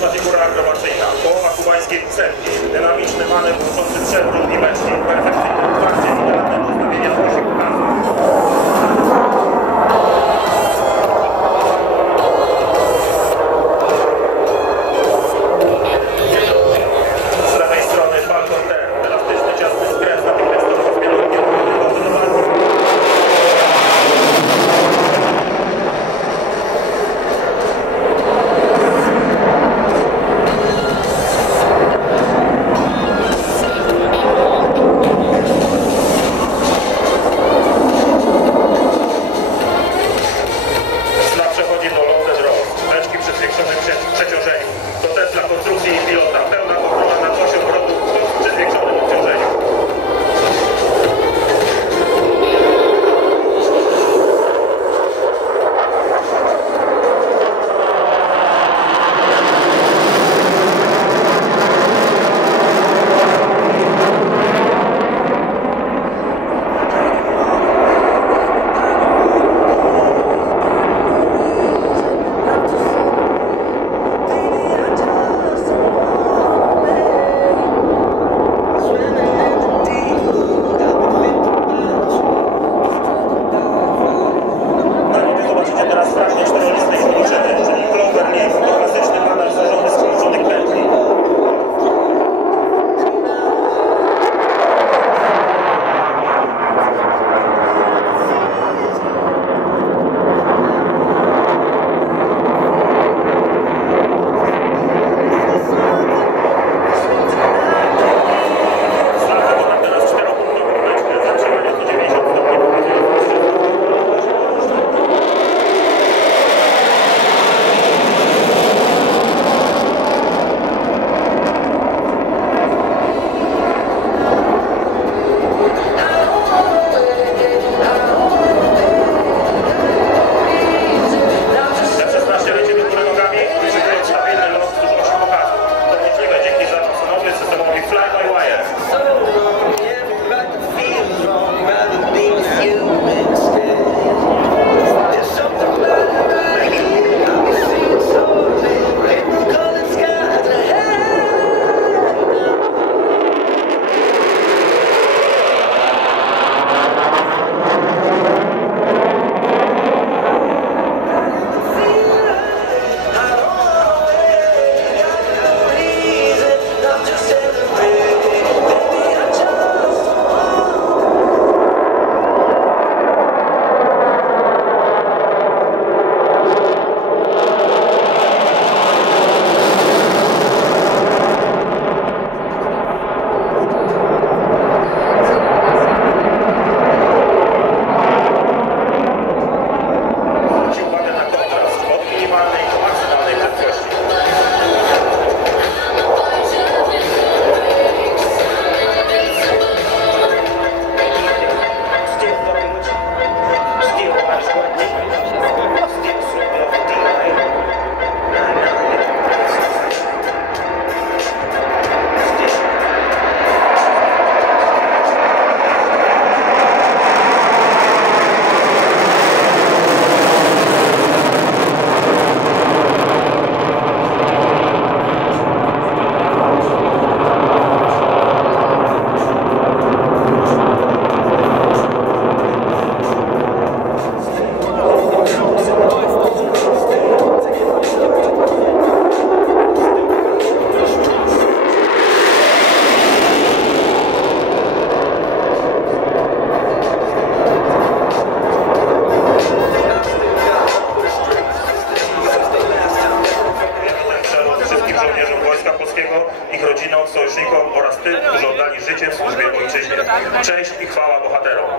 Fantastyczna figura akrobacyjna, połowa kubańskiej piosenki, dynamiczny manewr łączący przewrót i męski, perfekcyjne otwarcie z idealnym ustawieniem osi pokazu. Z lewej strony Falcon Ten, elastyczny, ciasny skręt, natychmiastowo zmieniony kierunek gotowy do walki. Przeciążeniu. To test dla konstrukcji i pilota. Pełna kontrola nad osią obrotu przy zwiększonym obciążeniu. ich rodzinom, sojusznikom oraz tym, którzy oddali życie w służbie ojczyźnie. Cześć i chwała bohaterom!